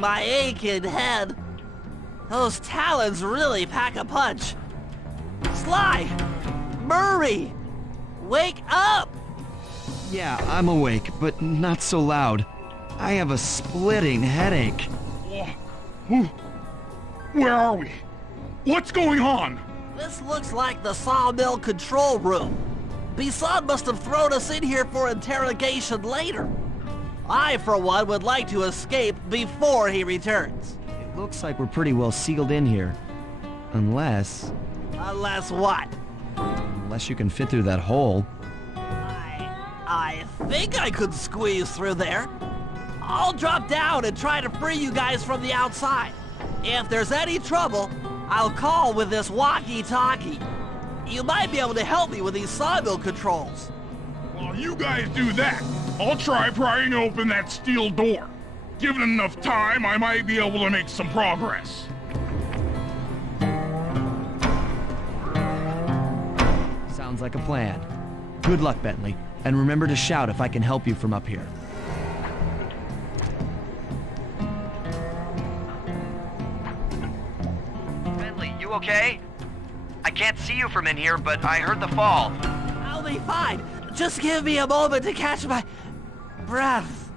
numbing my aching head. Those talons really pack a punch. Sly! Murray! Wake up! Yeah, I'm awake, but not so loud. I have a splitting headache. Where are we? What's going on? This looks like the sawmill control room. Bisson must have thrown us in here for interrogation later. I, for one, would like to escape before he returns. It looks like we're pretty well sealed in here. Unless Unless what? Unless you can fit through that hole. I think I could squeeze through there. I'll drop down and try to free you guys from the outside. If there's any trouble, I'll call with this walkie-talkie. You might be able to help me with these sawmill controls. While you guys do that, I'll try prying open that steel door. Given enough time, I might be able to make some progress. Sounds like a plan. Good luck, Bentley. And remember to shout if I can help you from up here. Bentley, you okay? I can't see you from in here, but I heard the fall. I'll be fine. Just give me a moment to catch my breath.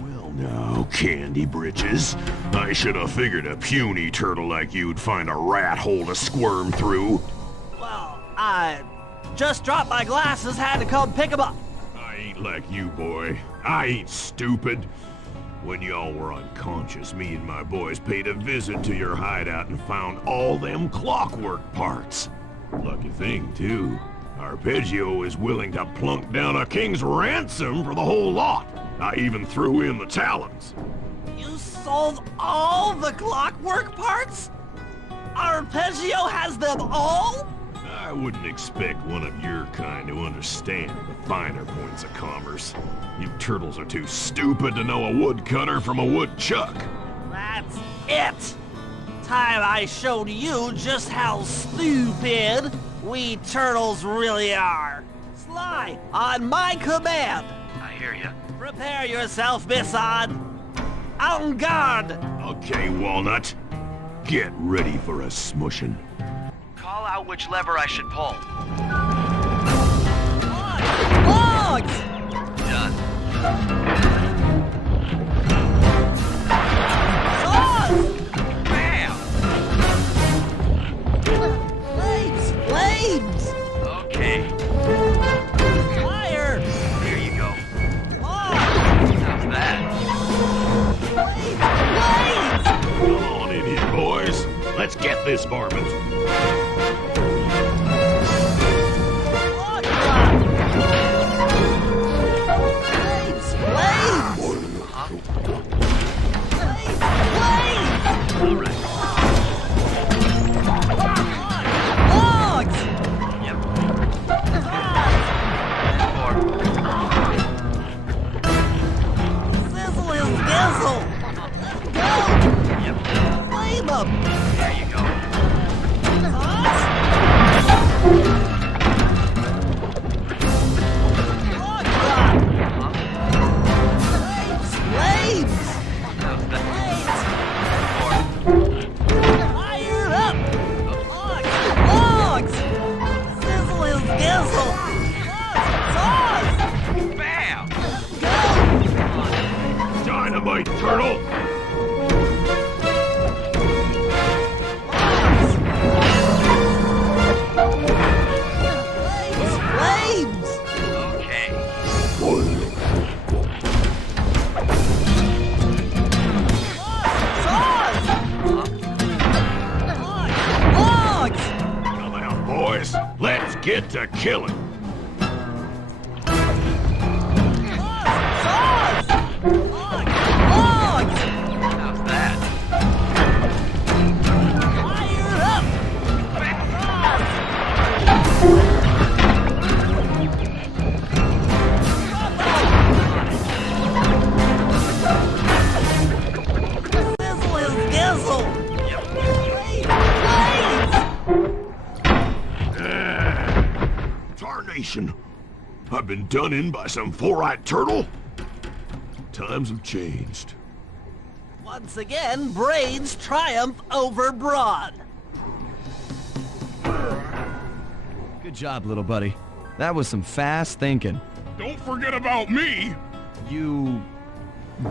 Well now, Candy Britches. I should have figured a puny turtle like you'd find a rat hole to squirm through. Well, I just dropped my glasses, had to come pick them up. I ain't like you, boy. I ain't stupid. When y'all were unconscious, me and my boys paid a visit to your hideout and found all them clockwork parts. Lucky thing, too. Arpeggio is willing to plunk down a king's ransom for the whole lot. I even threw in the talons. You sold all the clockwork parts? Arpeggio has them all? I wouldn't expect one of your kind to understand the finer points of commerce. You turtles are too stupid to know a woodcutter from a woodchuck. That's it! Time I showed you just how stupid we turtles really are. Sly, on my command! I hear you. Prepare yourself, Bisson! En garde! Okay, Walnut. Get ready for a smushin'. Call out which lever I should pull. Logs! Done. Saws! Bam! Flames! Flames! Okay, Fire! here you go. Logs! How's that? Flames! Come on in here, boys. Let's get this varmint. Log drop! Flames! Flames! Huh? Flames! Flames! All right. Logs! Yep. Sizzle his gizzle! Go! Yep. Flame him! There you go. Sauce? Log drop! Flames! Flames! How's that? Flames! Fire up! Logs! Logs! Sizzle his gizzle! Sauce! Bam! Go! Dynamite, turtle! Flames! Okay. Sauce! Logs! Come out, boys. Let's get to killing. Sauce! Logs! How's that? Fire up! Sizzle his gizzle! Yep. Flames! Tarnation. I've been done in by some four-eyed turtle. Times have changed. Once again, brains triumph over brawn. Good job, little buddy. That was some fast thinking. Don't forget about me. You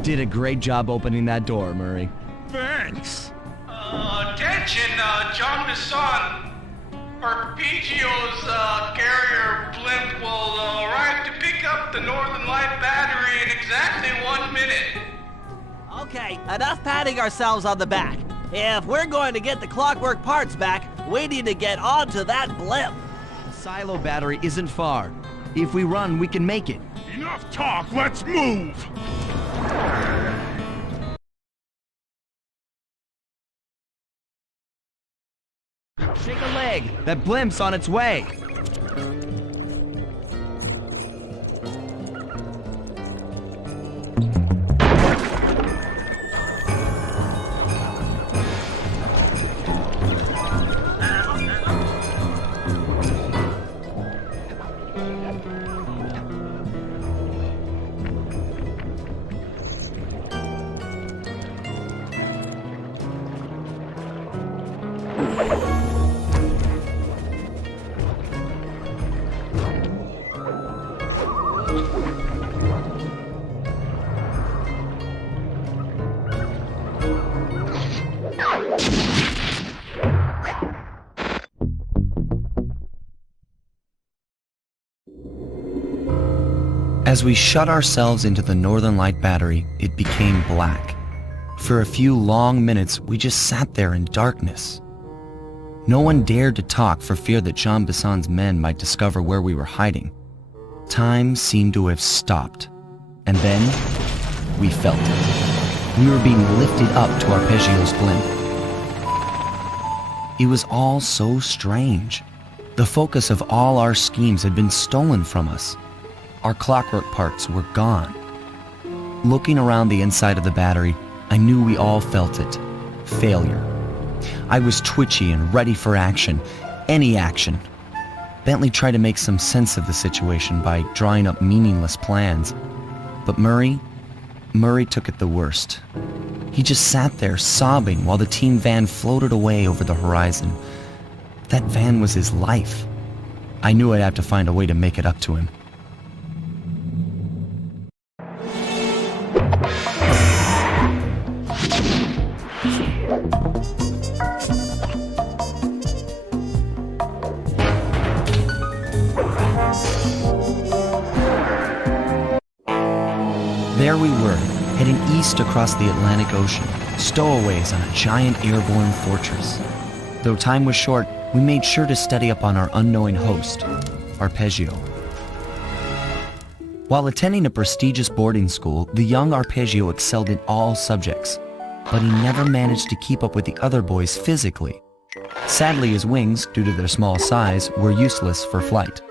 did a great job opening that door, Murray. Thanks. Attention, John Bisson. Arpeggio's carrier blimp will arrive to pick up the Northern Light battery in exactly 1 minute. Okay, enough patting ourselves on the back. If we're going to get the clockwork parts back, we need to get onto that blimp. Silo battery isn't far. If we run, we can make it. Enough talk, let's move. Shake a leg. That blimp's on its way. As we shut ourselves into the Northern Light battery, it became black. For a few long minutes, we just sat there in darkness. No one dared to talk for fear that Jean Bisson's men might discover where we were hiding. Time seemed to have stopped. And then, we felt it. We were being lifted up to Arpeggio's blimp. It was all so strange. The focus of all our schemes had been stolen from us. Our clockwork parts were gone. Looking around the inside of the battery, I knew we all felt it. Failure. I was twitchy and ready for action. Any action. Bentley tried to make some sense of the situation by drawing up meaningless plans. But Murray took it the worst. He just sat there sobbing while the team van floated away over the horizon. That van was his life. I knew I'd have to find a way to make it up to him. There we were, heading east across the Atlantic Ocean, stowaways on a giant airborne fortress. Though time was short, we made sure to study up on our unknowing host, Arpeggio. While attending a prestigious boarding school, the young Arpeggio excelled in all subjects, but he never managed to keep up with the other boys physically. Sadly, his wings, due to their small size, were useless for flight.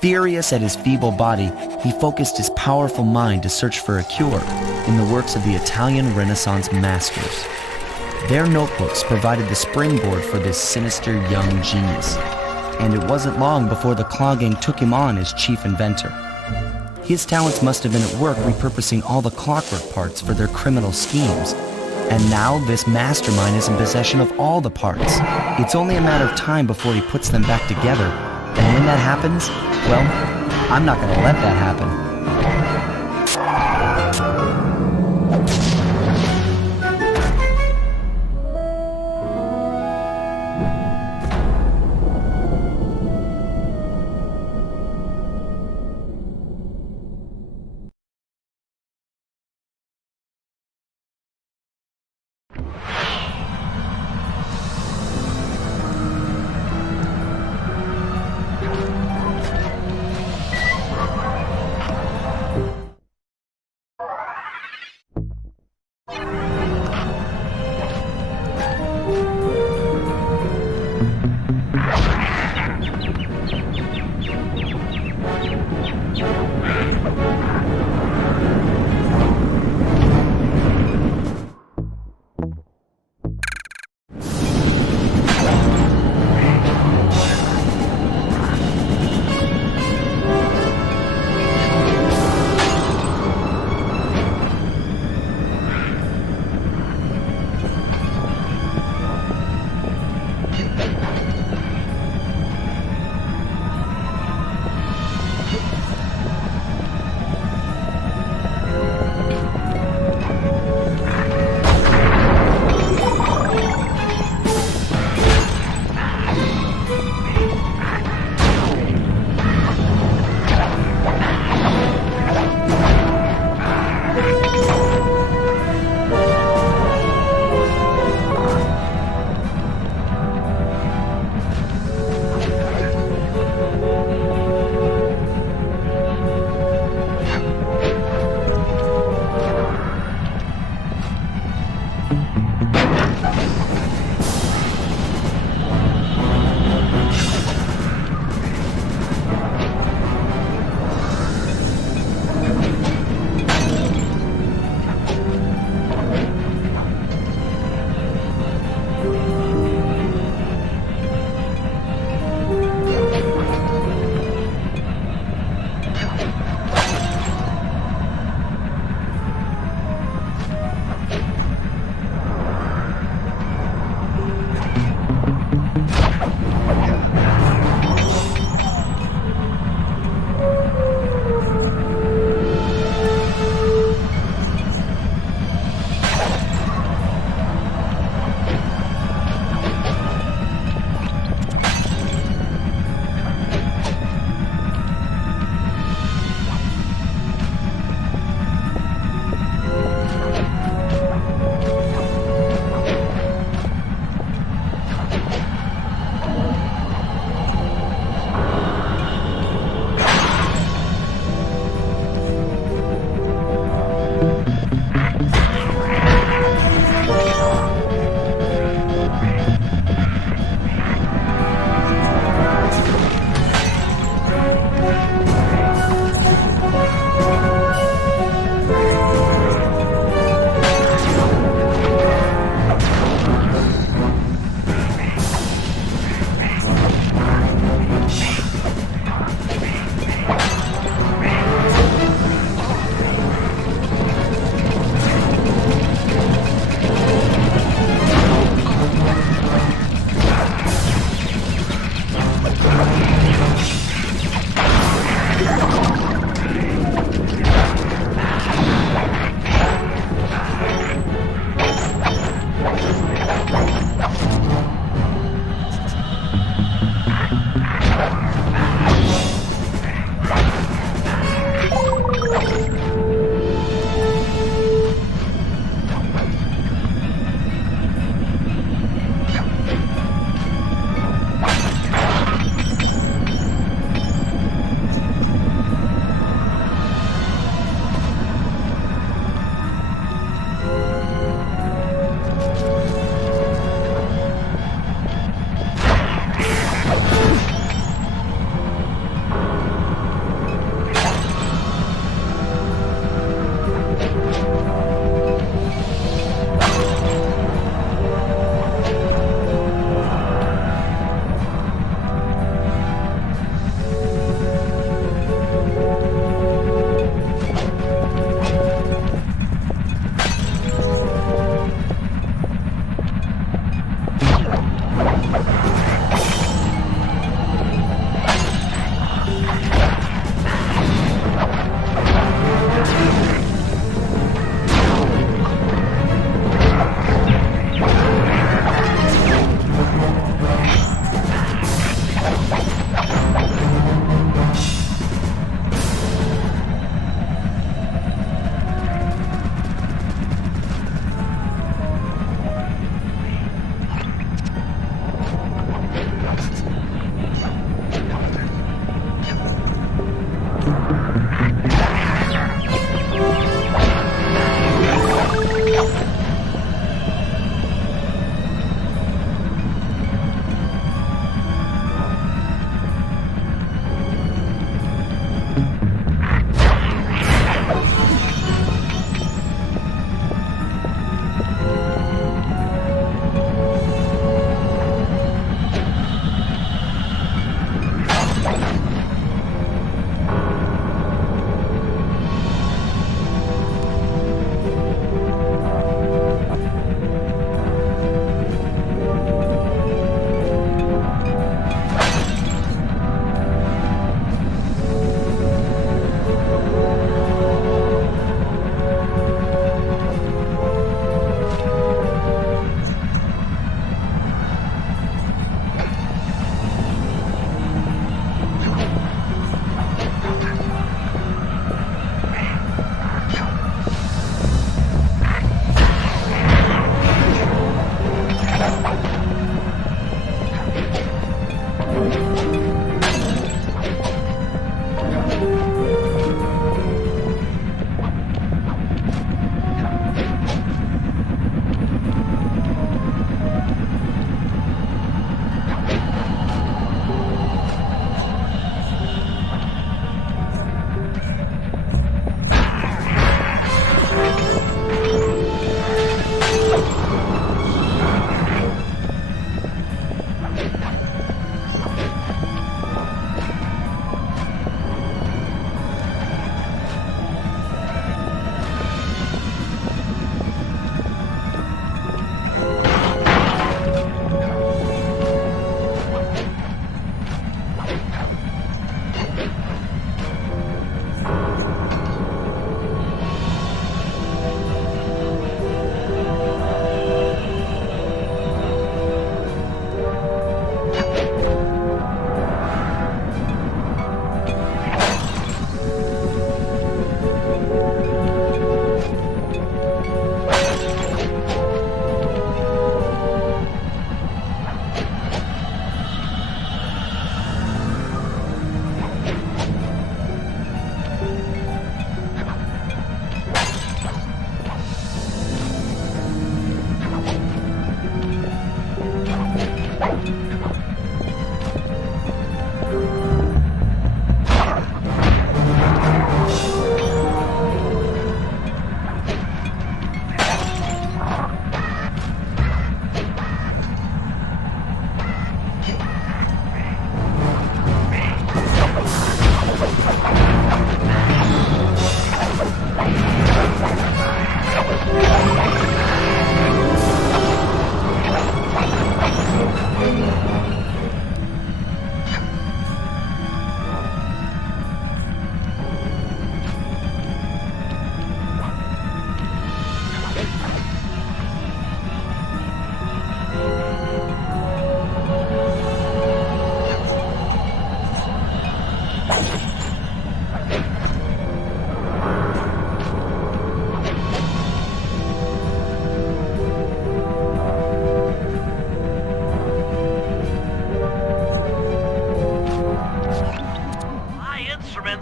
Furious at his feeble body, he focused his powerful mind to search for a cure in the works of the Italian Renaissance masters. Their notebooks provided the springboard for this sinister young genius, and it wasn't long before the Claw Gang took him on as chief inventor. His talents must have been at work repurposing all the clockwork parts for their criminal schemes. And now this mastermind is in possession of all the parts. It's only a matter of time before he puts them back together. And when that happens, well, I'm not going to let that happen.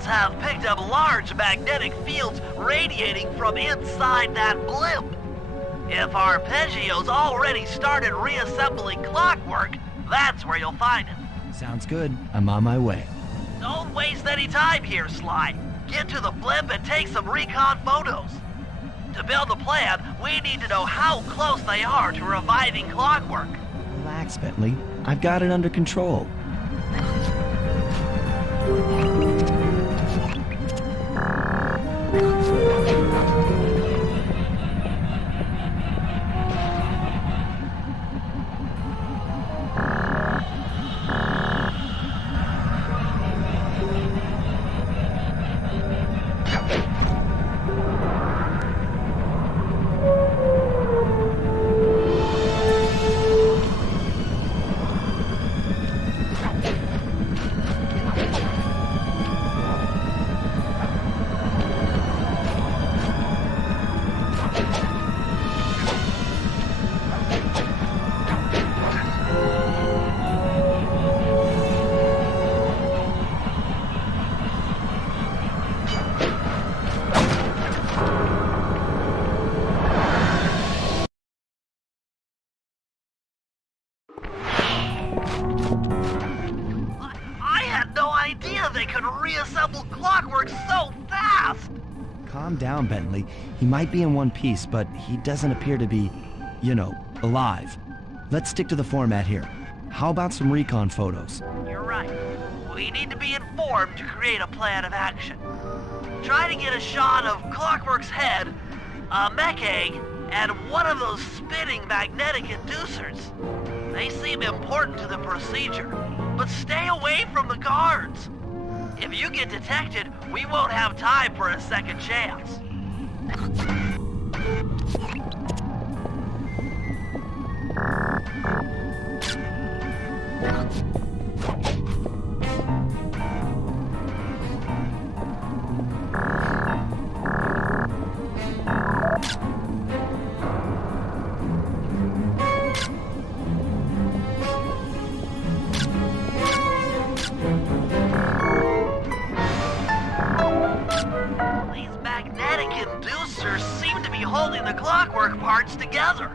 Have picked up large magnetic fields radiating from inside that blimp. If Arpeggio's already started reassembling clockwork, that's where you'll find him. Sounds good. I'm on my way. Don't waste any time here, Sly. Get to the blimp and take some recon photos. To build the plan, we need to know how close they are to reviving clockwork. Relax, Bentley. I've got it under control. I had no idea they could reassemble clockwork so fast! Calm down, Bentley. He might be in one piece, but he doesn't appear to be, alive. Let's stick to the format here. How about some recon photos? You're right. We need to be informed to create a plan of action. Try to get a shot of Clockwork's head, a mech egg, and one of those spinning magnetic inducers. They seem important to the procedure, but stay away from the guards. If you get detected, we won't have time for a second chance. Inducers seem to be holding the clockwork parts together.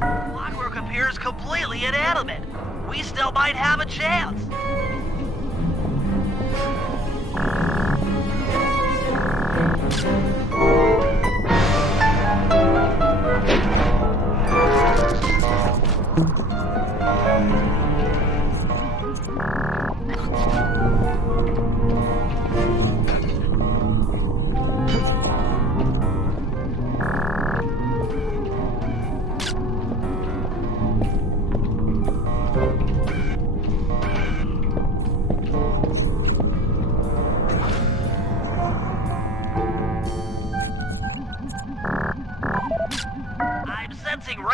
Clockwork appears completely inanimate. We still might have a chance.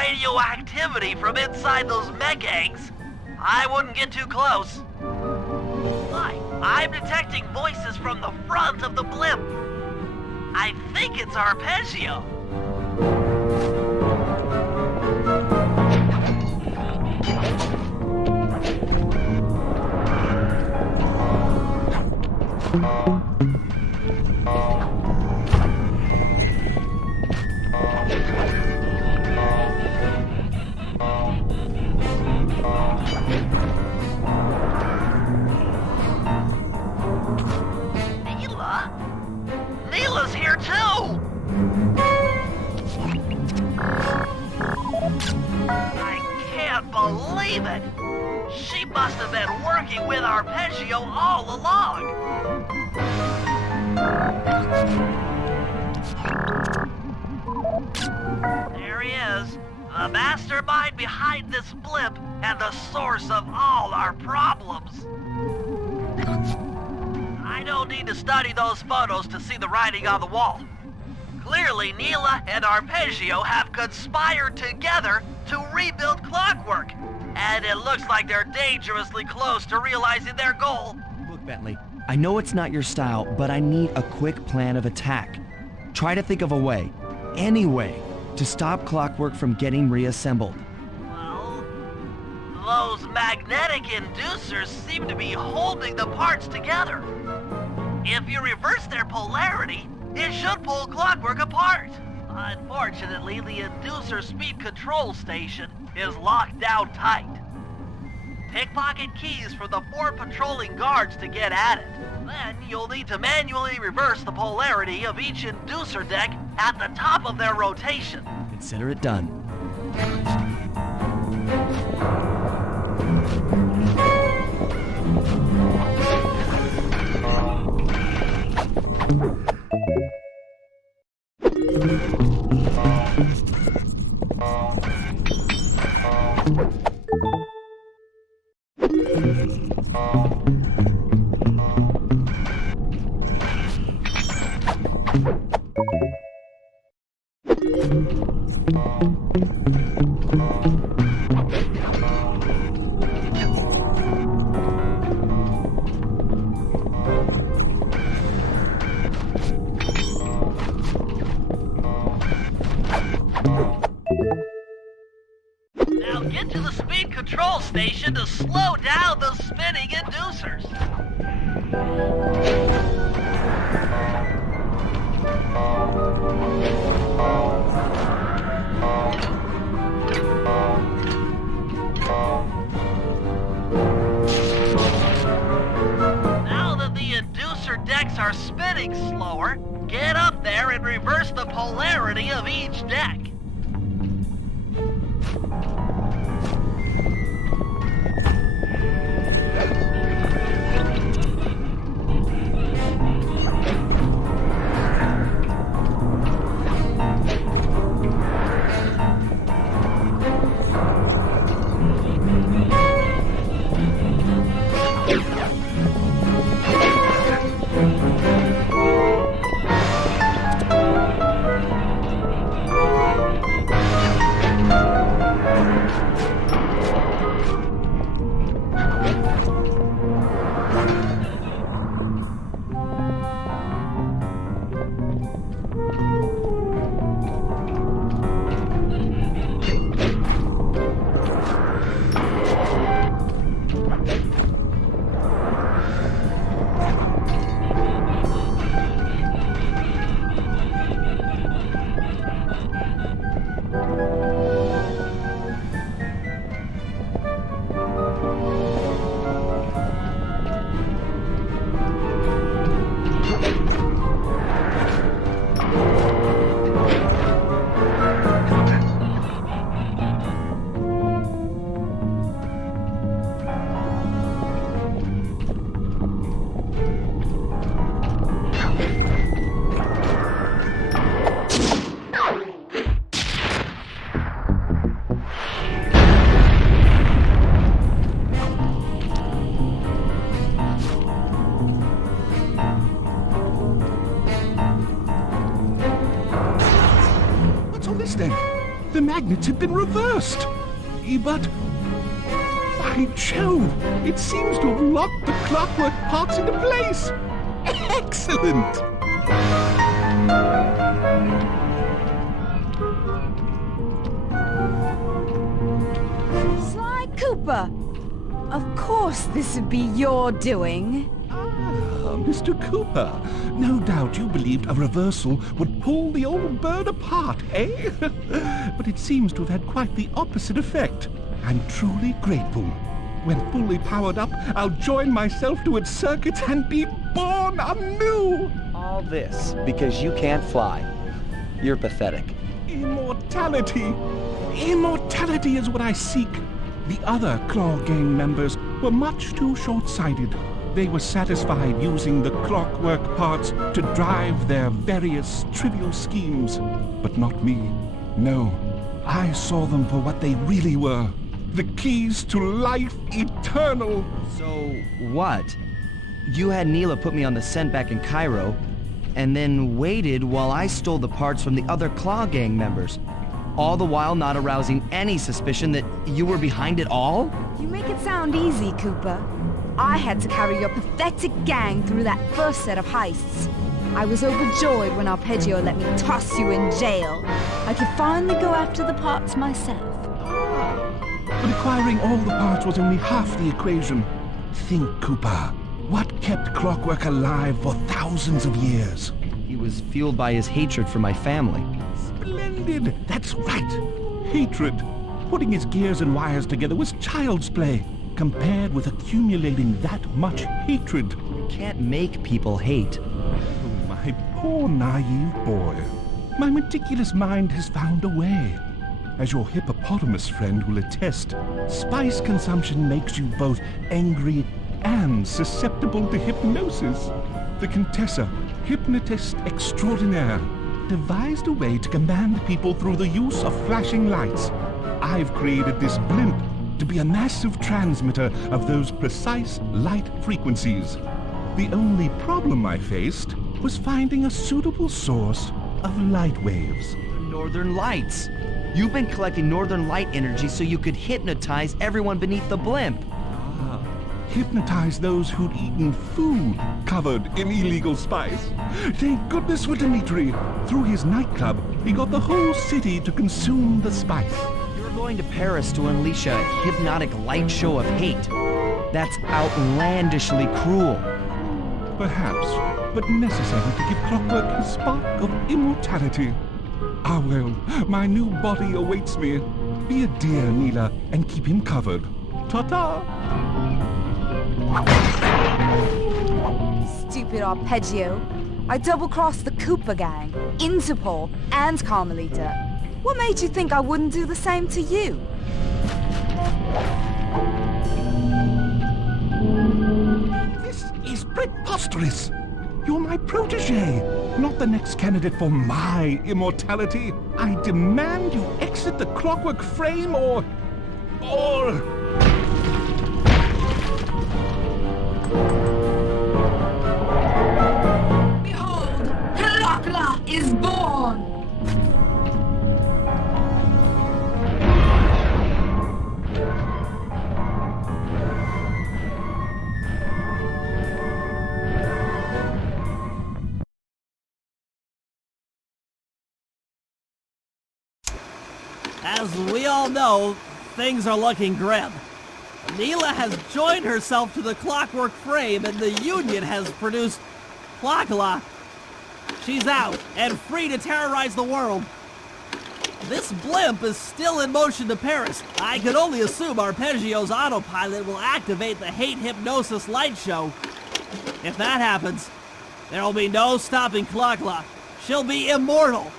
radioactivity from inside those mech eggs. I wouldn't get too close. Why? I'm detecting voices from the front of the blimp. I think it's Arpeggio. Neela's here too! I can't believe it! She must have been working with Arpeggio all along! There he is, the mastermind behind this blimp and the source of all our problems. I don't need to study those photos to see the writing on the wall. Clearly, Neela and Arpeggio have conspired together to rebuild Clockwork, and it looks like they're dangerously close to realizing their goal. Look, Bentley, I know it's not your style, but I need a quick plan of attack. Try to think of a way, any way, to stop Clockwork from getting reassembled. Well, those magnetic inducers seem to be holding the parts together. If you reverse their polarity, it should pull Clockwork apart. Unfortunately, the inducer speed control station is locked down tight. Pickpocket keys for the 4 patrolling guards to get at it. Then you'll need to manually reverse the polarity of each inducer deck at the top of their rotation. Consider it done. Now get to the speed control station to slow down the spinning inducers. Now that the inducer decks are spinning slower, get up there and reverse the polarity of each deck. The magnets had been reversed. But... by Jove, it seems to have locked the clockwork parts into place. Excellent! Sly Cooper! Of course this would be your doing. Mr. Cooper, no doubt you believed a reversal would pull the old bird apart, eh? But it seems to have had quite the opposite effect. I'm truly grateful. When fully powered up, I'll join myself to its circuits and be born anew! All this because you can't fly. You're pathetic. Immortality! Immortality is what I seek. The other Claw Gang members were much too short-sighted. They were satisfied using the clockwork parts to drive their various trivial schemes. But not me. No, I saw them for what they really were. The keys to life eternal. So, what? You had Neela put me on the scent back in Cairo, and then waited while I stole the parts from the other Claw Gang members. All the while not arousing any suspicion that you were behind it all? You make it sound easy, Cooper. I had to carry your pathetic gang through that first set of heists. I was overjoyed when Arpeggio let me toss you in jail. I could finally go after the parts myself. But acquiring all the parts was only half the equation. Think, Cooper. What kept Clockwork alive for thousands of years? He was fueled by his hatred for my family. Splendid! That's right. Hatred. Putting his gears and wires together was child's play, compared with accumulating that much hatred. You can't make people hate. Oh, my poor naive boy. My meticulous mind has found a way. As your hippopotamus friend will attest, spice consumption makes you both angry and susceptible to hypnosis. The Contessa, hypnotist extraordinaire, devised a way to command people through the use of flashing lights. I've created this blimp to be a massive transmitter of those precise light frequencies. The only problem I faced was finding a suitable source of light waves. Northern Lights. You've been collecting Northern Light energy so you could hypnotize everyone beneath the blimp. Hypnotize those who'd eaten food covered in illegal spice. Thank goodness for Dimitri. Through his nightclub, he got the whole city to consume the spice. You're going to Paris to unleash a hypnotic light show of hate. That's outlandishly cruel. Perhaps, but necessary to give Clockwork his spark of immortality. Ah well, my new body awaits me. Be a dear, Neela, and keep him covered. Ta-ta! Stupid Arpeggio. I double-crossed the Cooper gang, Interpol, and Carmelita. What made you think I wouldn't do the same to you? This is preposterous! You're my protege, not the next candidate for my immortality. I demand you exit the Clockwork frame or... Behold, Clockla is born! As we all know, things are looking grim. Neela has joined herself to the Clockwork frame and the Union has produced Clockla. She's out and free to terrorize the world. This blimp is still in motion to Paris. I can only assume Arpeggio's autopilot will activate the hate hypnosis light show. If that happens, there will be no stopping Clockla. She'll be immortal.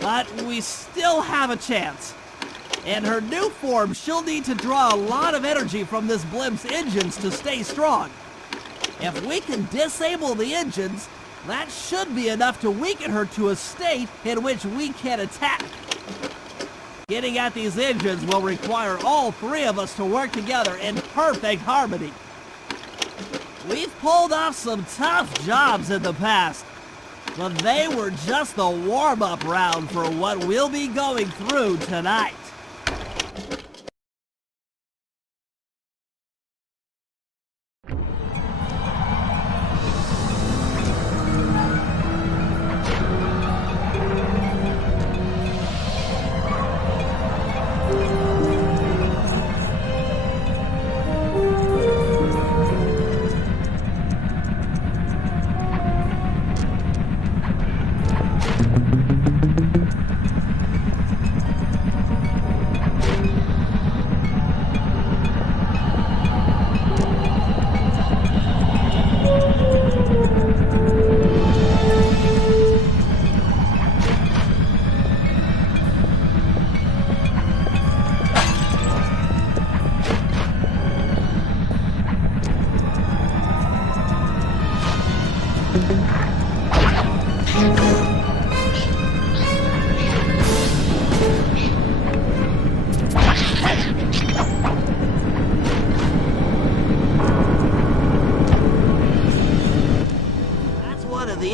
But we still have a chance. In her new form, she'll need to draw a lot of energy from this blimp's engines to stay strong. If we can disable the engines, that should be enough to weaken her to a state in which we can attack. Getting at these engines will require all three of us to work together in perfect harmony. We've pulled off some tough jobs in the past, but they were just the warm-up round for what we'll be going through tonight.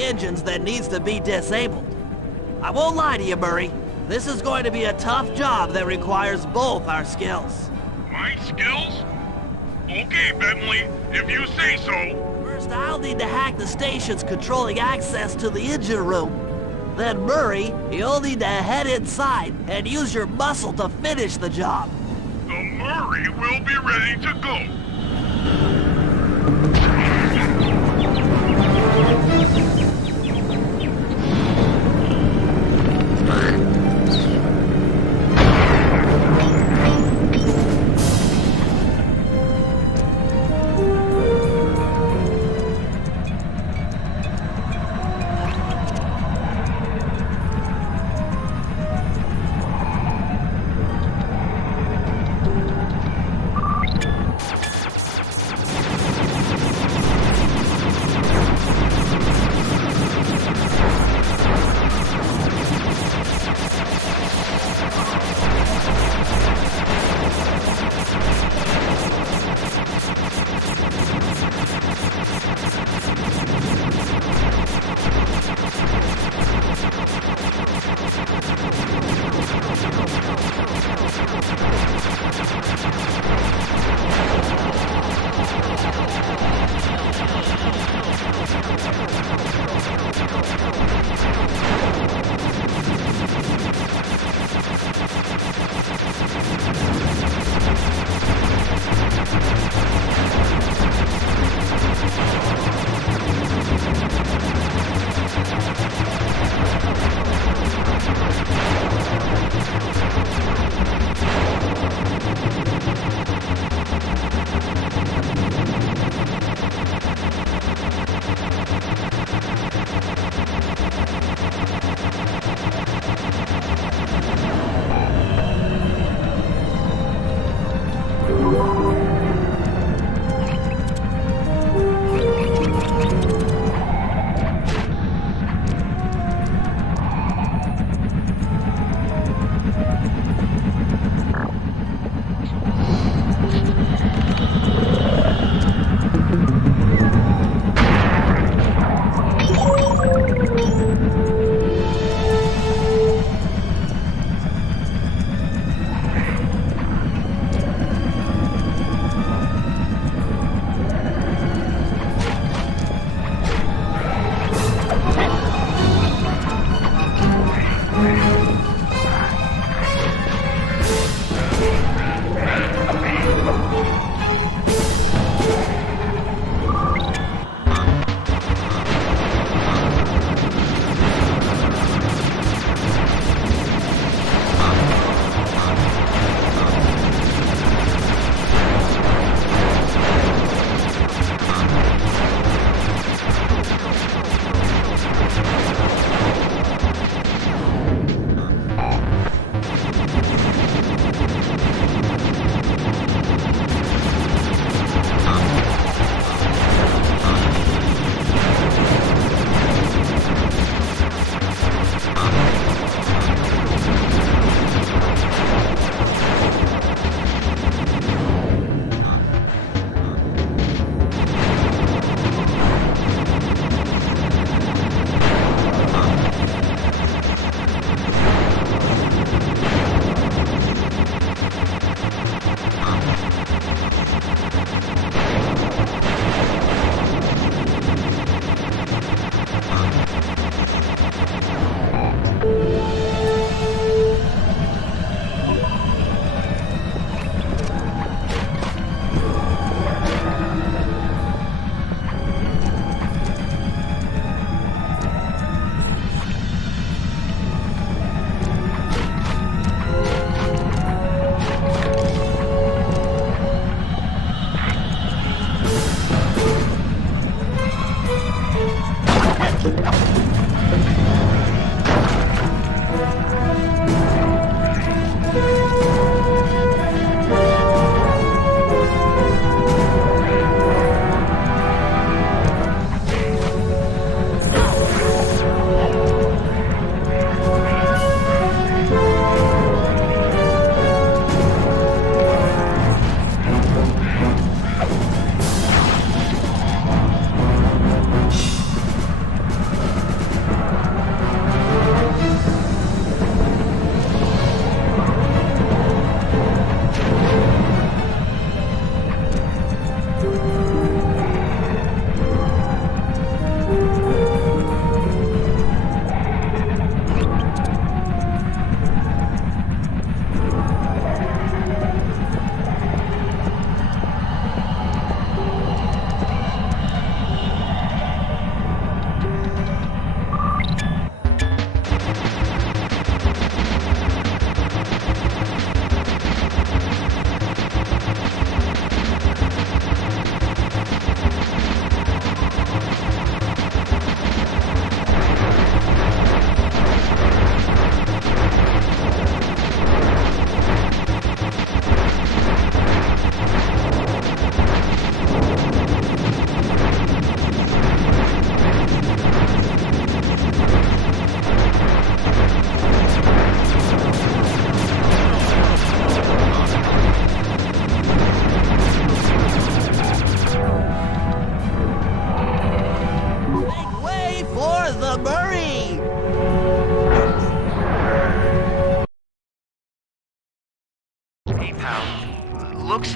Engines that needs to be disabled. I won't lie to you, Murray. This is going to be a tough job that requires both our skills. My skills? Okay, Bentley, if you say so. First, I'll need to hack the stations controlling access to the engine room. Then, Murray, you'll need to head inside and use your muscle to finish the job. The Murray will be ready to go.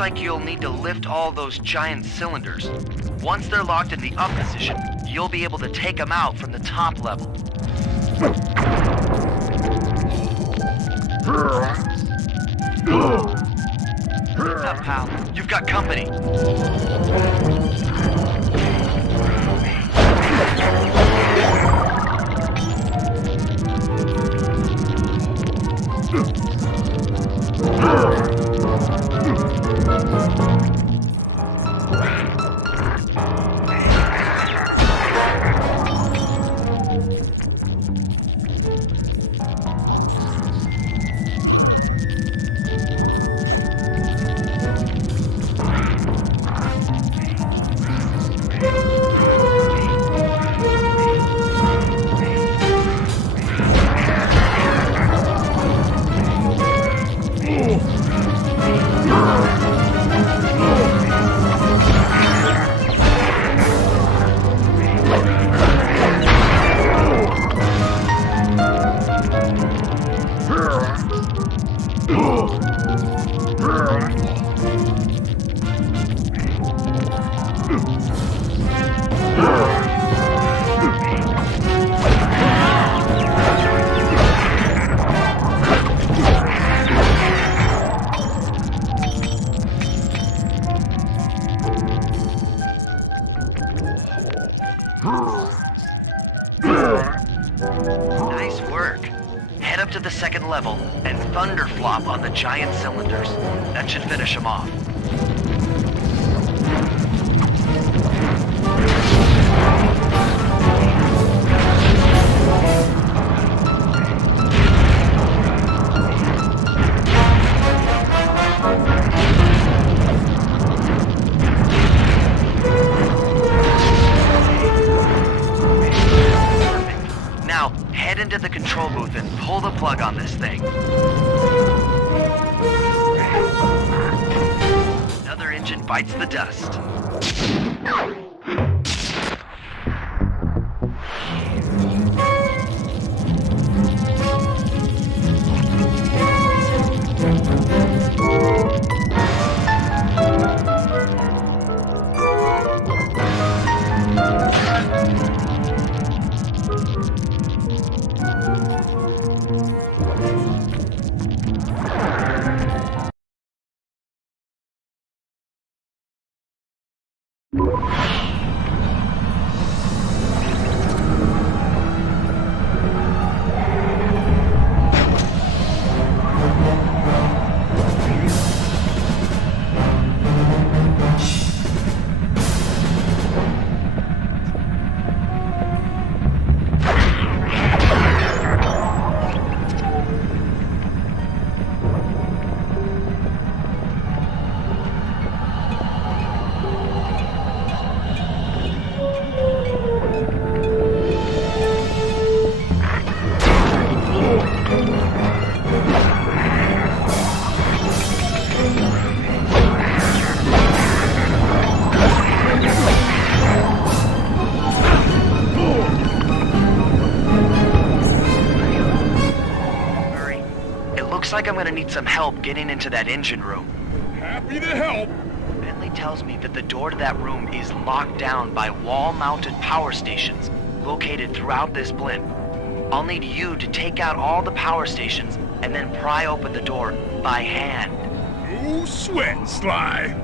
like you'll need to lift all those giant cylinders. Once they're locked in the up position, you'll be able to take them out from the top level. Pal, you've got company. Nice work. Head up to the second level and thunderflop on the giant cylinders. That should finish them off. Now, head into the control booth and pull the plug on this thing. Another engine bites the dust. Looks like I'm gonna need some help getting into that engine room. Happy to help. Bentley tells me that the door to that room is locked down by wall-mounted power stations located throughout this blimp. I'll need you to take out all the power stations and then pry open the door by hand. No sweat, Sly.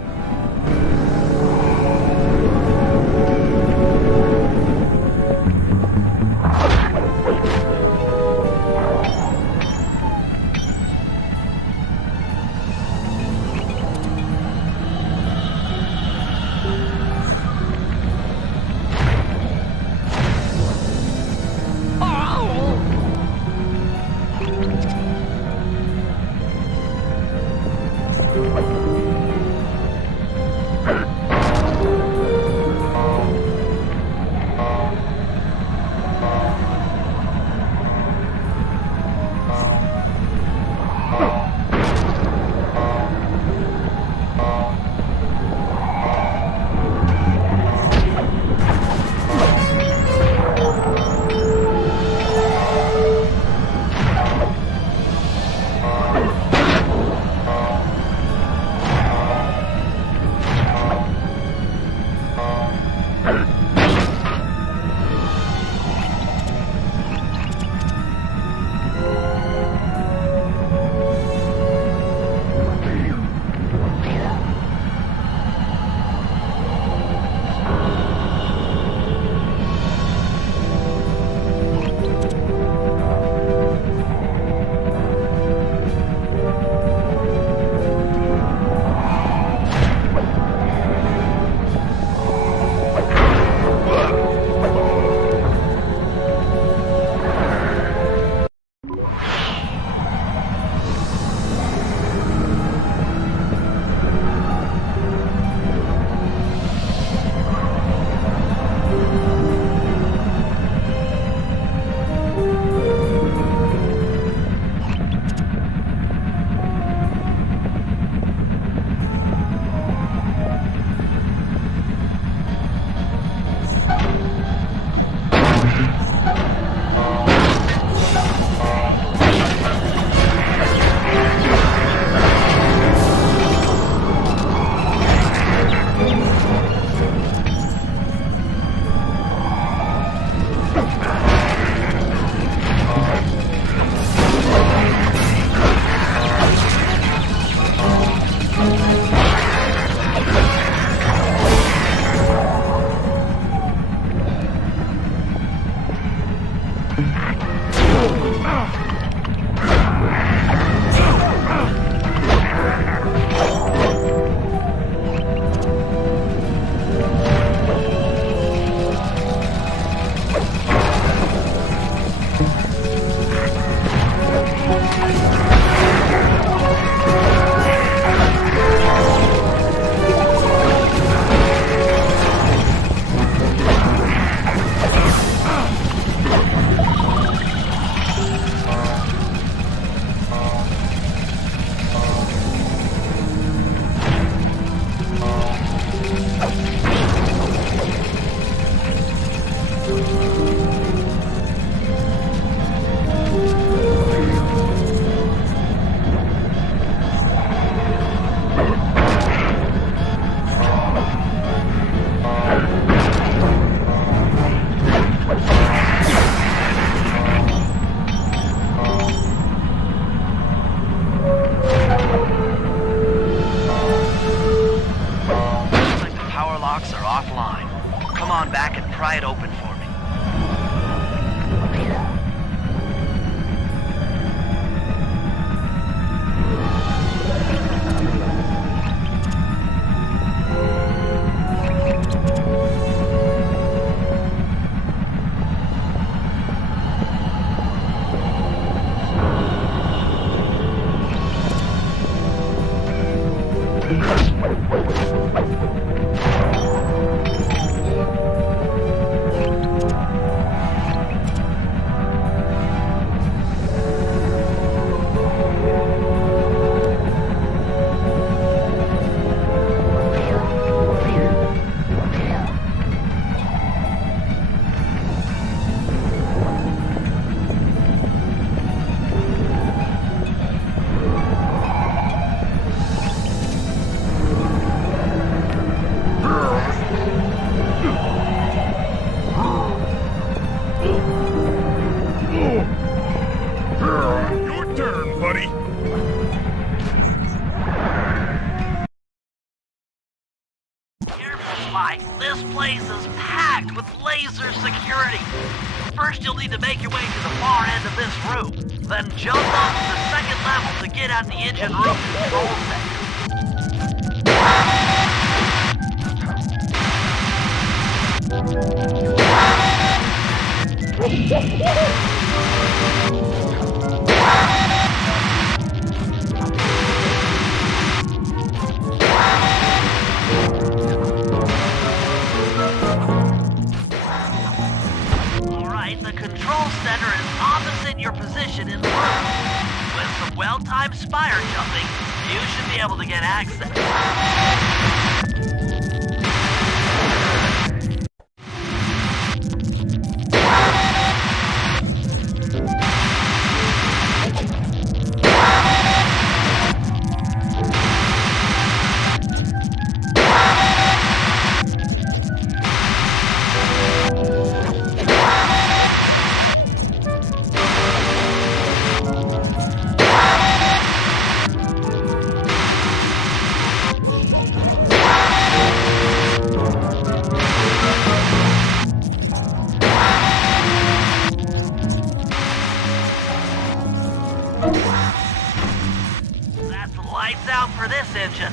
it open for me. Your turn, buddy. Careful, Spike. This place is packed with laser security. First, you'll need to make your way to the far end of this room. Then jump up to the second level to get at the engine room control center. Alright, the control center is opposite your position in the room. With some well-timed spire jumping, you should be able to get access. That's lights out for this engine.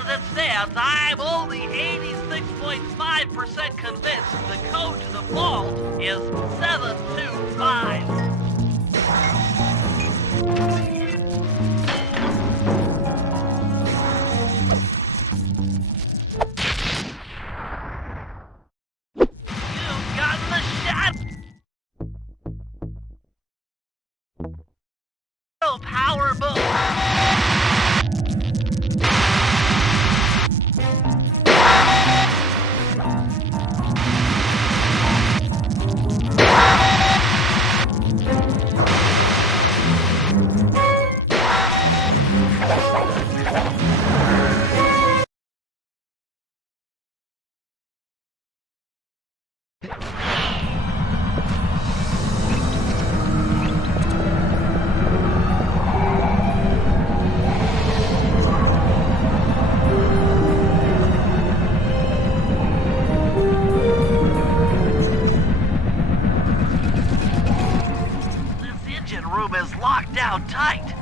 As it stands, I'm only 86.5% convinced the code to the vault is 725. You've gotten the shot! Power move! Is locked down tight.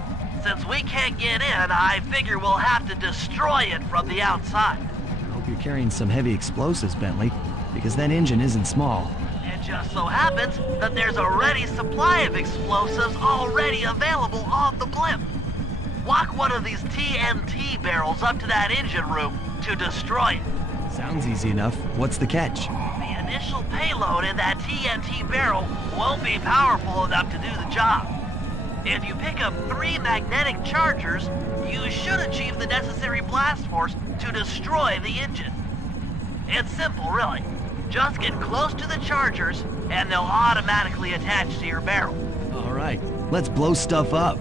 Since we can't get in, I figure we'll have to destroy it from the outside. I hope you're carrying some heavy explosives, Bentley, because that engine isn't small. It just so happens that there's a ready supply of explosives already available on the blimp. Walk one of these TNT barrels up to that engine room to destroy it. Sounds easy enough. What's the catch? The initial payload in that TNT barrel won't be powerful enough to do the job. If you pick up 3 magnetic chargers, you should achieve the necessary blast force to destroy the engine. It's simple, really. Just get close to the chargers, and they'll automatically attach to your barrel. All right, let's blow stuff up.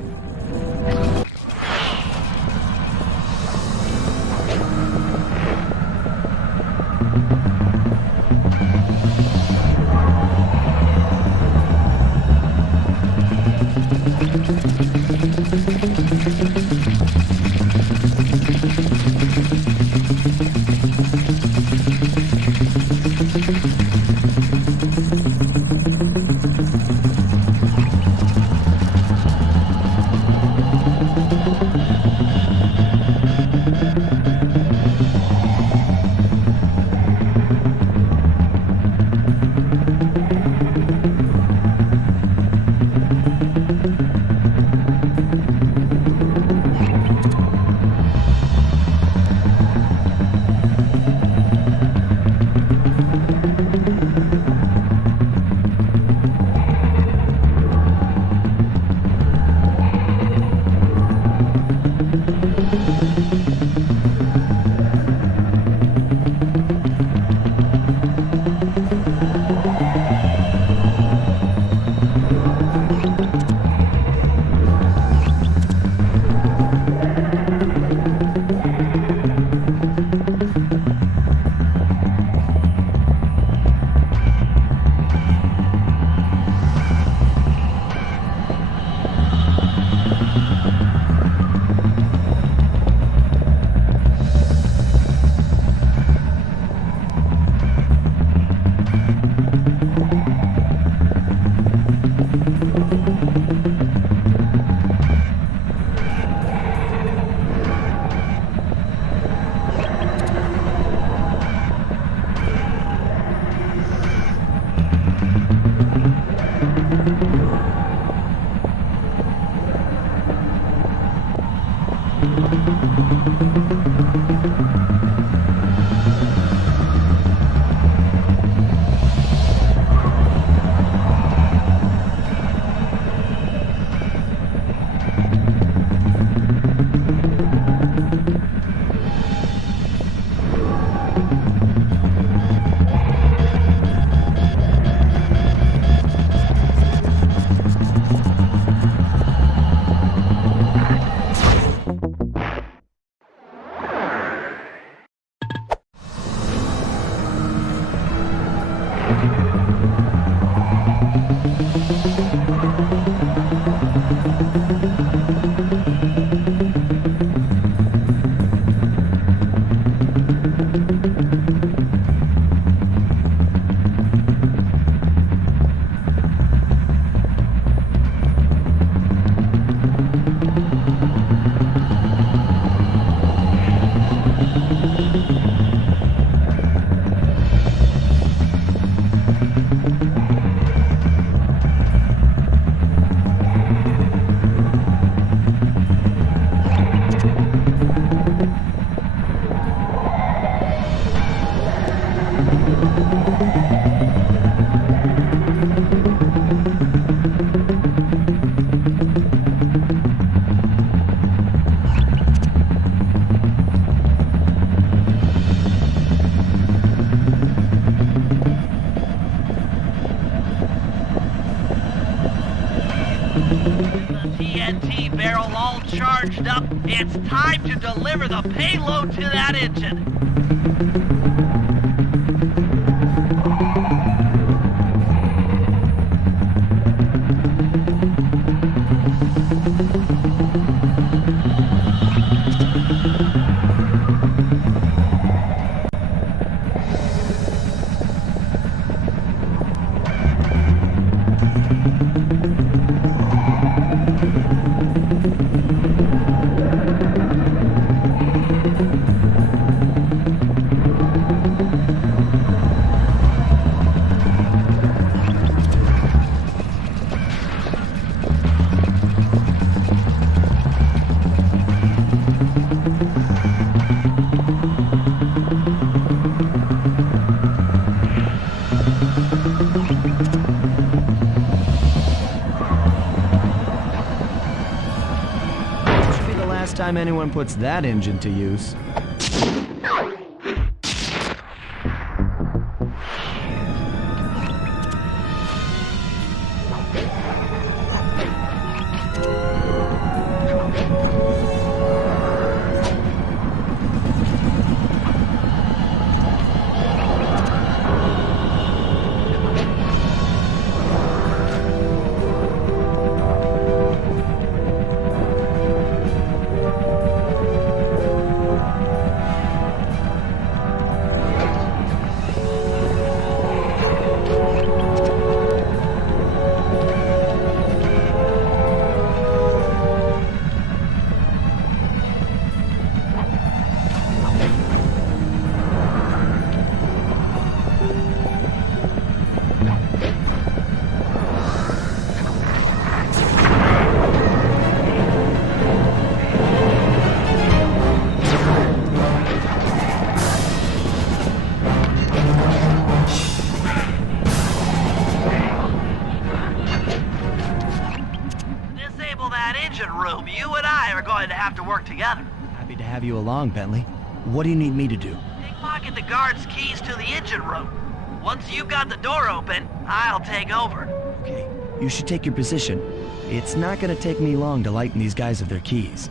TNT barrel all charged up. It's time to deliver the payload to that engine. Time anyone puts that engine to use. Room, you and I are going to have to work together. Happy to have you along, Bentley. What do you need me to do? Pickpocket the guard's keys to the engine room. Once you've got the door open, I'll take over. Okay, you should take your position. It's not gonna take me long to lighten these guys of their keys.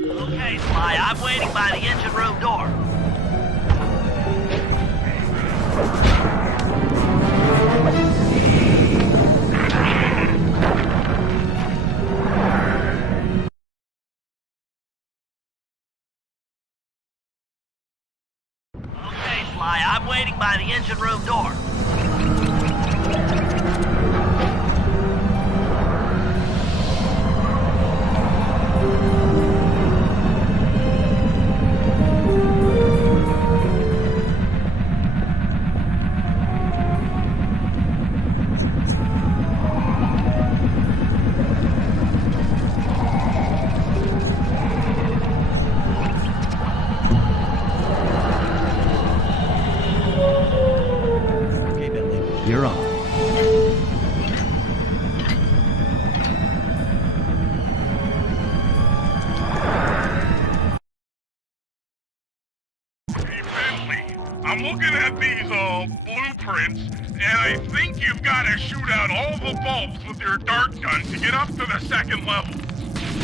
Okay, Sly, I'm waiting by the engine room door. Okay, Sly, I'm waiting by the engine room door. Okay, Bentley, you're on. Hey, Bentley, I'm looking at these, blueprints, and I think you've got to shoot out all the bulbs with your dart gun to get up to the second level.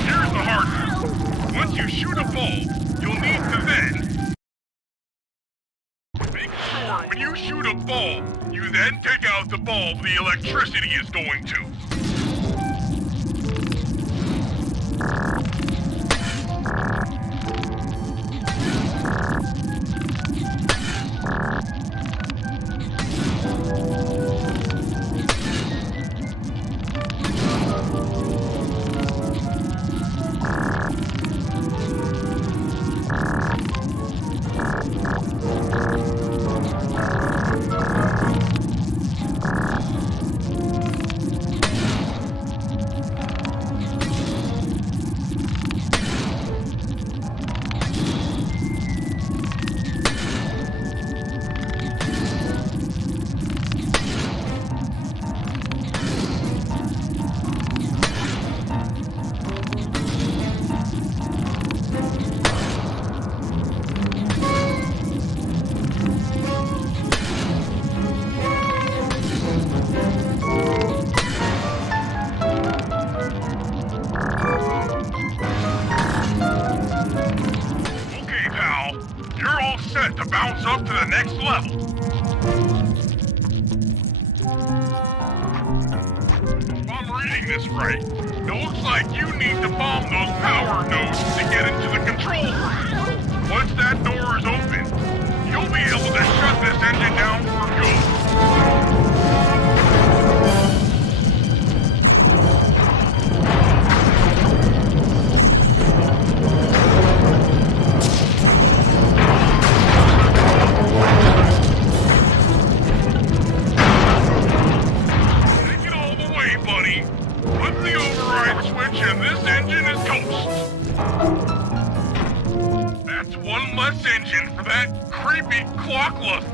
Here's the hard part. Once you shoot a bulb, you'll need to then make sure when you shoot a bulb, you then take out the bulb the electricity is going to. set to bounce up to the next level. If I'm reading this right, it looks like you need to bomb those power nodes to get into the control room. Once that door is open, you'll be able to shut this engine down for good.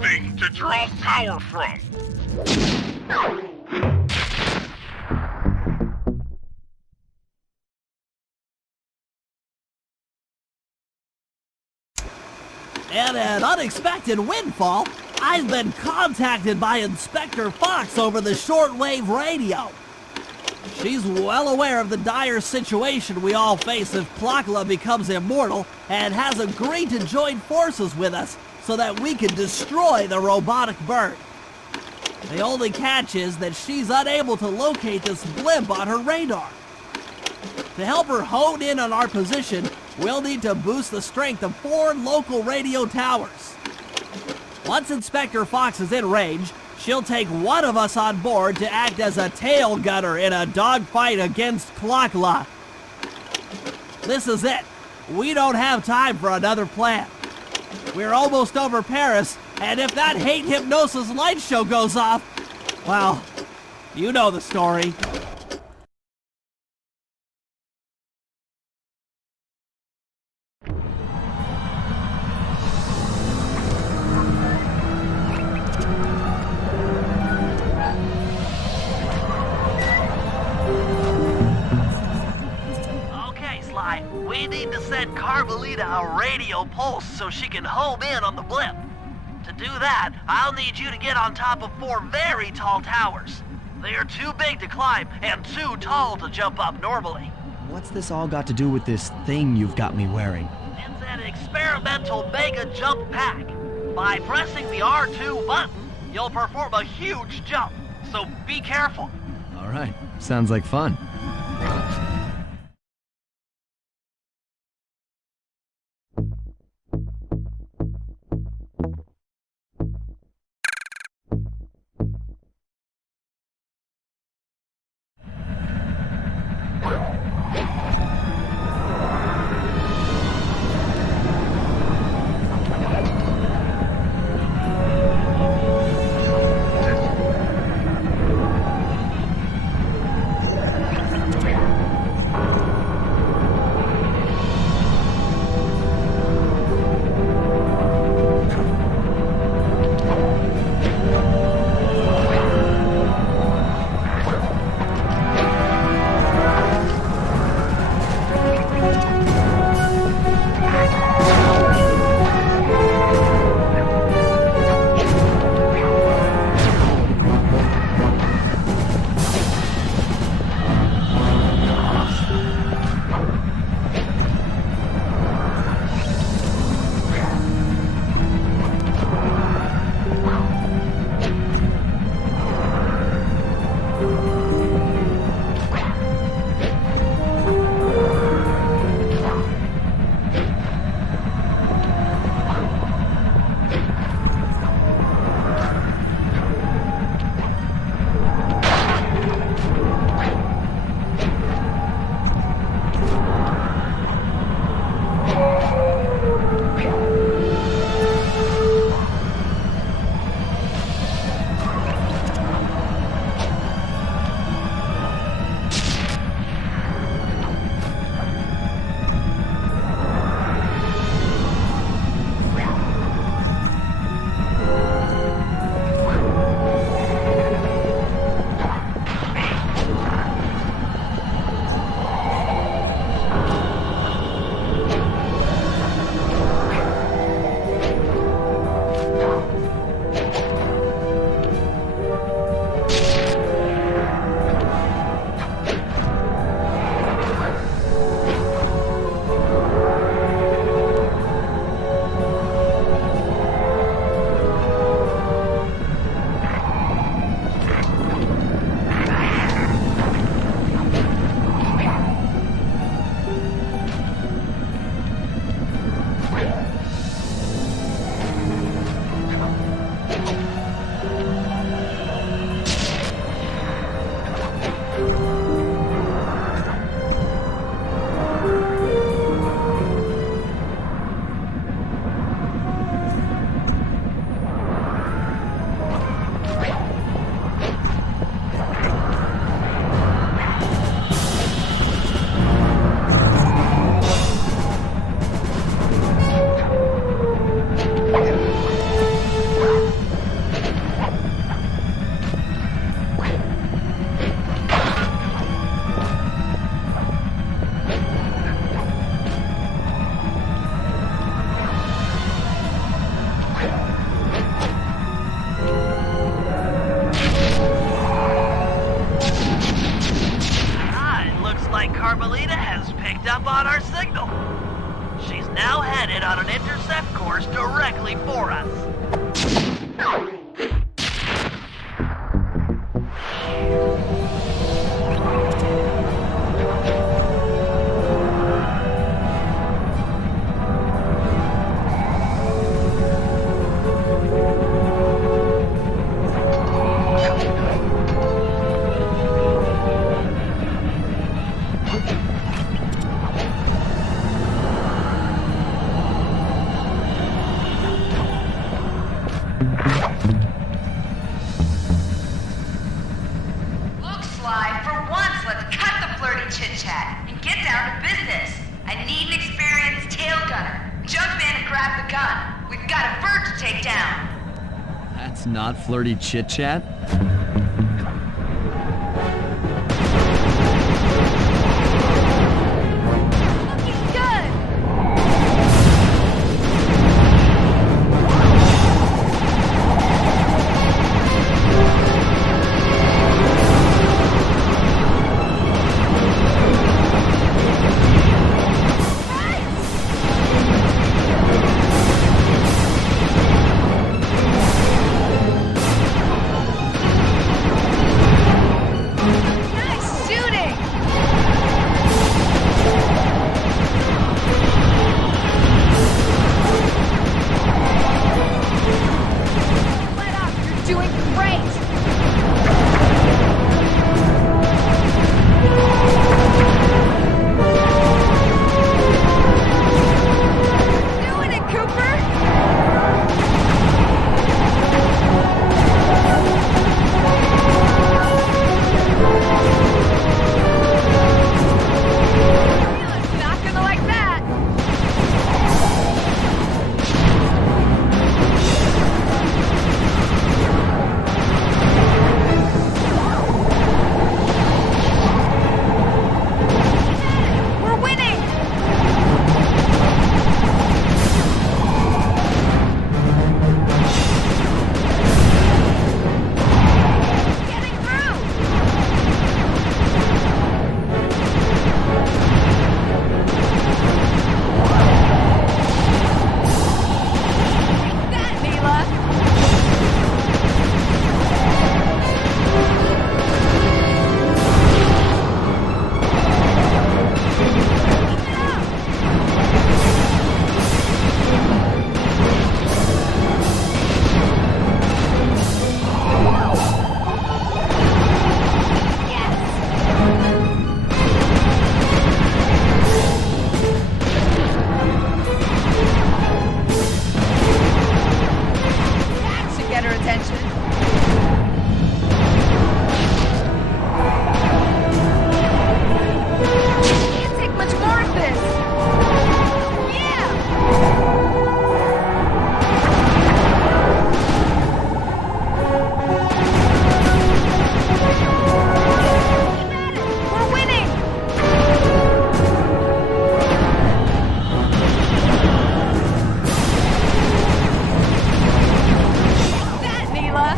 Thing to draw power from. And an unexpected windfall, I've been contacted by Inspector Fox over the shortwave radio. She's well aware of the dire situation we all face if Plakla becomes immortal and has agreed to join forces with us so that we can destroy the robotic bird. The only catch is that she's unable to locate this blimp on her radar. To help her hone in on our position, we'll need to boost the strength of 4 local radio towers. Once Inspector Fox is in range, she'll take one of us on board to act as a tail gunner in a dogfight against Klakla. This is it. We don't have time for another plan. We're almost over Paris, and if that hate hypnosis light show goes off, well, you know the story. We need to send Carmelita a radio pulse so she can home in on the blimp. To do that, I'll need you to get on top of 4 very tall towers. They are too big to climb and too tall to jump up normally. What's this all got to do with this thing you've got me wearing? It's an experimental mega jump pack. By pressing the R2 button, you'll perform a huge jump, so be careful. All right, sounds like fun. now headed on an intercept course directly for us. Look, Sly, for once, let's cut the flirty chit-chat and get down to business. I need an experienced tail gunner. Jump in and grab the gun. We've got a bird to take down. That's not flirty chit-chat. Looking good! Nice shooting! Let up, you're doing great! Doing it, Cooper! Neela's not gonna like that! We're winning! Getting through! That, Neela! That should get her attention. Can't take much more of this. Yeah! Keep at it. We're winning! That, Neela!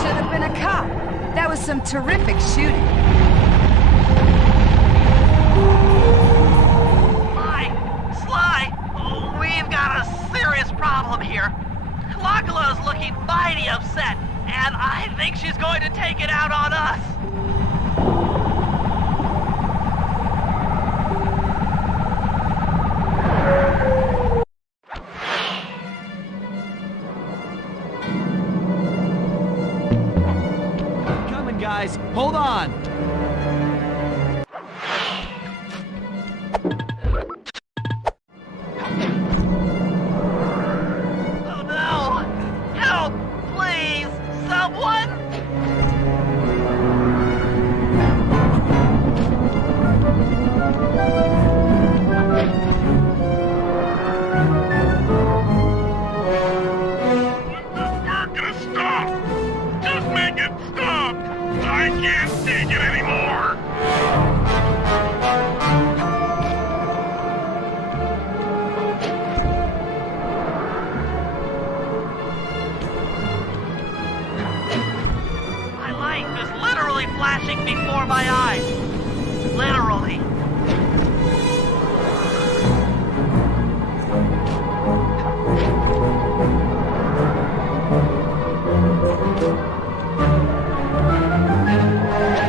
Should have been a cop. That was some terrific shooting. Sly, we've got a serious problem here. Lagala's looking mighty upset, and I think she's going to take it out on us. Coming, guys. Hold on. Oh no! Help! Please! Someone! Not gonna stop! Just make it stop! I can't take it anymore! I life is literally flashing before my eyes. Literally.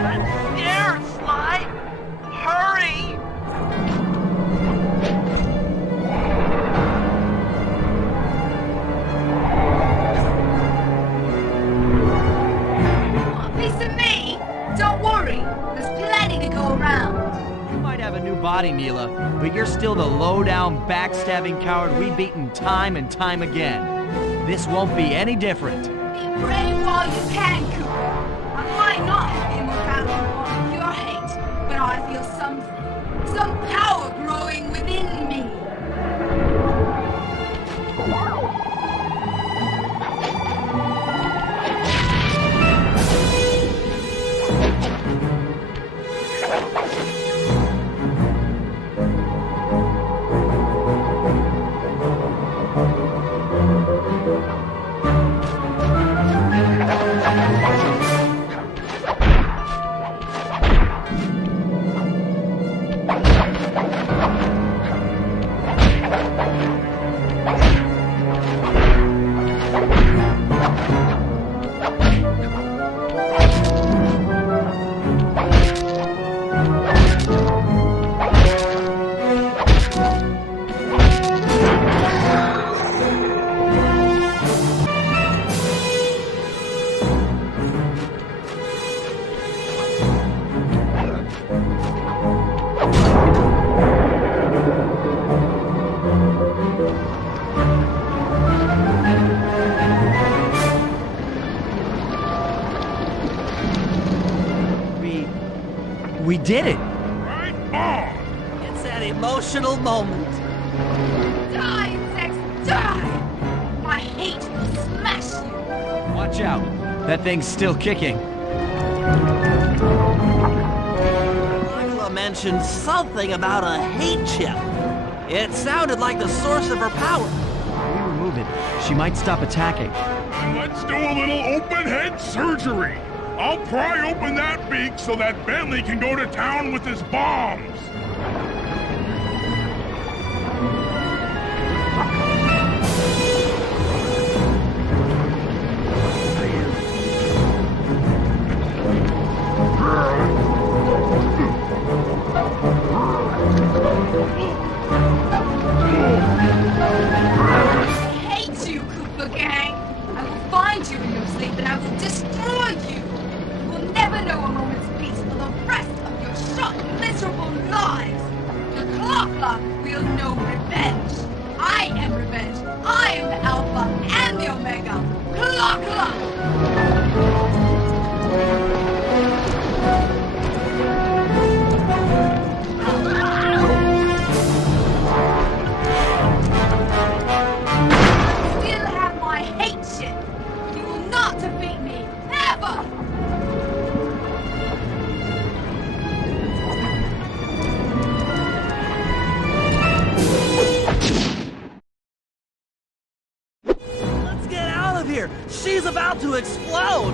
I'm scared, Sly. Hurry! Piece of me? Don't worry, there's plenty to go around. You might have a new body, Neela, but you're still the low-down, backstabbing coward we've beaten time and time again. This won't be any different. Be brave while you can, Cooper. I might not have the immortality of pure hate, but I feel something. Some power growing within me. We did it! Right on! It's an emotional moment. Die, Sex, die! My hate will smash you. Watch out. That thing's still kicking. Angela mentioned something about a hate chip. It sounded like the source of her power. If we remove it, she might stop attacking. And let's do a little open head surgery. I'll pry open that beak so that Bentley can go to town with his bombs. I hate you, Cooper Gang. I will find you in your sleep and I will destroy you. You will never know a moment's peace for the rest of your short, miserable lives. The Clocklock will know revenge. I am revenge. I am the Alpha and the Omega. Clocklock! Still have my hate shit. You will not defeat me, ever! Let's get out of here. She's about to explode.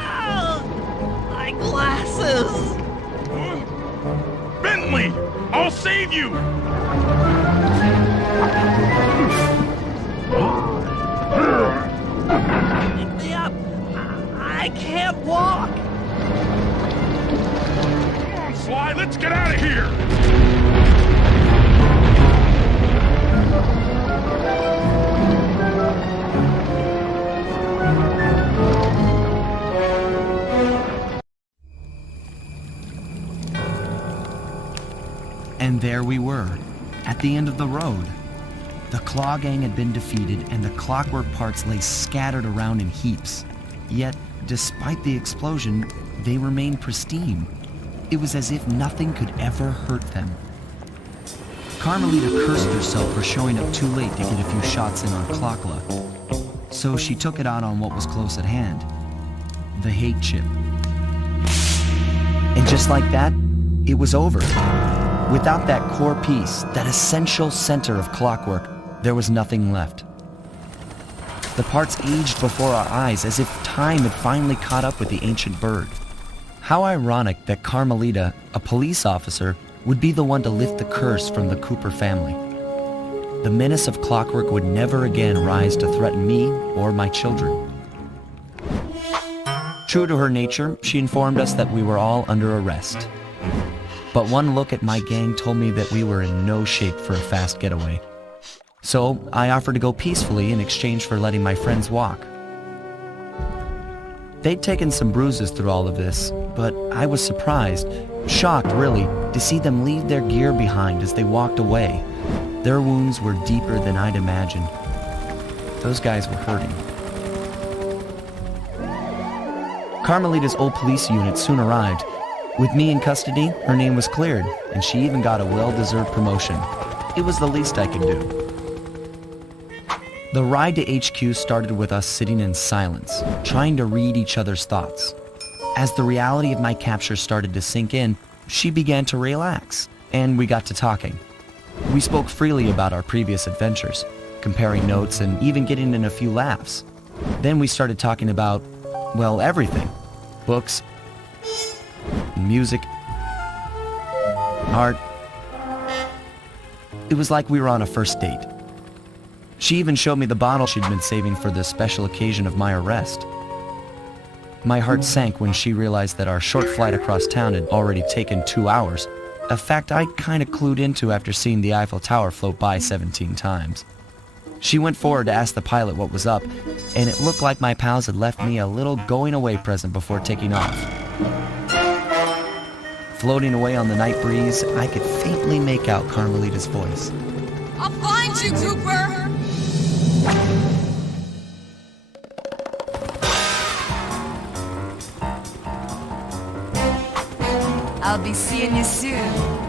Ah, my glasses. Bentley, I'll save you. Pick me up. I can't walk. Come on, Sly, let's get out of here. And there we were, at the end of the road. The Claw Gang had been defeated, and the clockwork parts lay scattered around in heaps. Yet, despite the explosion, they remained pristine. It was as if nothing could ever hurt them. Carmelita cursed herself for showing up too late to get a few shots in on Clockla. So she took it out on what was close at hand, the hate chip. And just like that, it was over. Without that core piece, that essential center of clockwork, there was nothing left. The parts aged before our eyes as if time time had finally caught up with the ancient bird. How ironic that Carmelita, a police officer, would be the one to lift the curse from the Cooper family. The menace of clockwork would never again rise to threaten me or my children. True to her nature, she informed us that we were all under arrest. But one look at my gang told me that we were in no shape for a fast getaway. So I offered to go peacefully in exchange for letting my friends walk. They'd taken some bruises through all of this, but I was surprised, shocked really, to see them leave their gear behind as they walked away. Their wounds were deeper than I'd imagined. Those guys were hurting. Carmelita's old police unit soon arrived. With me in custody, her name was cleared, and she even got a well-deserved promotion. It was the least I could do. The ride to HQ started with us sitting in silence, trying to read each other's thoughts. As the reality of my capture started to sink in, she began to relax, and we got to talking. We spoke freely about our previous adventures, comparing notes and even getting in a few laughs. Then we started talking about, well, everything. Books, music, art. It was like we were on a first date. She even showed me the bottle she'd been saving for the special occasion of my arrest. My heart sank when she realized that our short flight across town had already taken 2 hours, a fact I'd kind of clued into after seeing the Eiffel Tower float by 17 times. She went forward to ask the pilot what was up, and it looked like my pals had left me a little going-away present before taking off. Floating away on the night breeze, I could faintly make out Carmelita's voice. I'll find you, Cooper! I'll be seeing you soon.